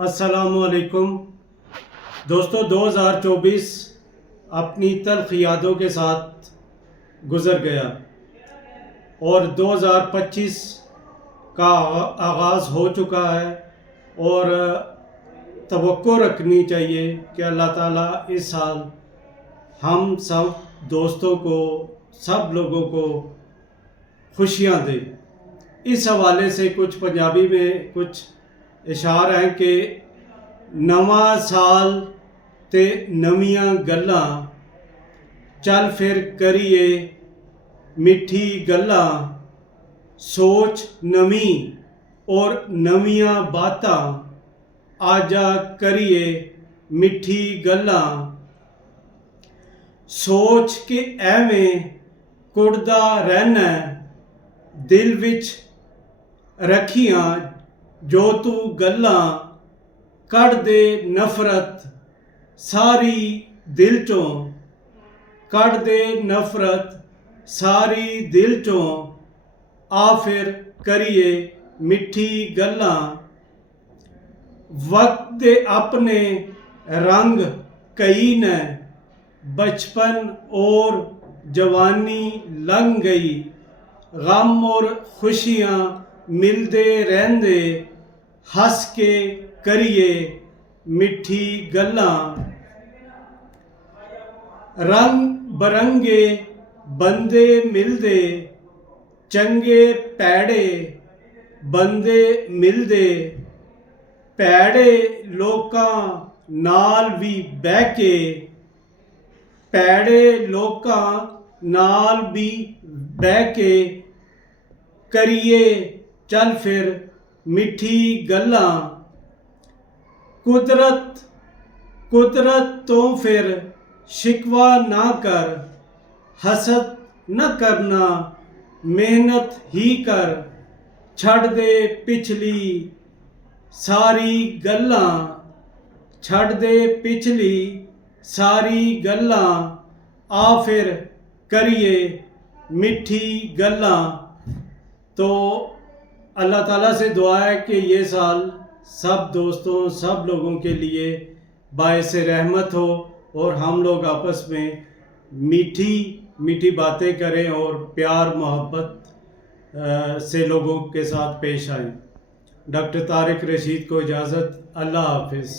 अस्सलामुअलैकुम दोस्तों, 2024 अपनी तल्ख यादों के साथ गुज़र गया और 2025 का आगाज़ हो चुका है और तवक्को रखनी चाहिए कि अल्लाह ताला इस साल हम सब दोस्तों को, सब लोगों को खुशियाँ दे। इस हवाले से कुछ पंजाबी में कुछ इशार हैं कि नवा साल ते नवीआं गल्लां, चल फिर करिए मिठी गल्लां, सोच नवी और नवीआं बातां, आजा करिए मिठी गल्लां, सोच के एवें कुड़दा रहना, दिल विच रखियां जो तू गल्लां, कढ़ दे नफरत सारी दिल चों, कढ़ दे नफरत सारी दिल चों, आ फिर करिए मिठी गल्लां, वक्त दे अपने रंग कई ने, बचपन और जवानी लंघ गई, गम और खुशियाँ मिलदे रहंदे, हंस के करिए मिठी गल्लां, रंग बरंगे बंदे मिलदे, चंगे पैड़े बंदे मिलदे, पैड़े लोकां नाल भी बह के, पैड़े लोकां नाल भी बह के, करिए चल फिर मिठी गल्लां, कुदरत तो फिर शिकवा ना कर, हसद न करना मेहनत ही कर, छड़ दे पिछली सारी गल्लां, छड़ दे पिछली सारी गल्लां, आ फिर करिए मिठी गल्लां। तो अल्लाह ताला से दुआ है कि ये साल सब दोस्तों, सब लोगों के लिए बायस रहमत हो और हम लोग आपस में मीठी मीठी बातें करें और प्यार मोहब्बत से लोगों के साथ पेश आएं। डॉक्टर तारिक रशीद को इजाज़त। अल्लाह हाफिज़।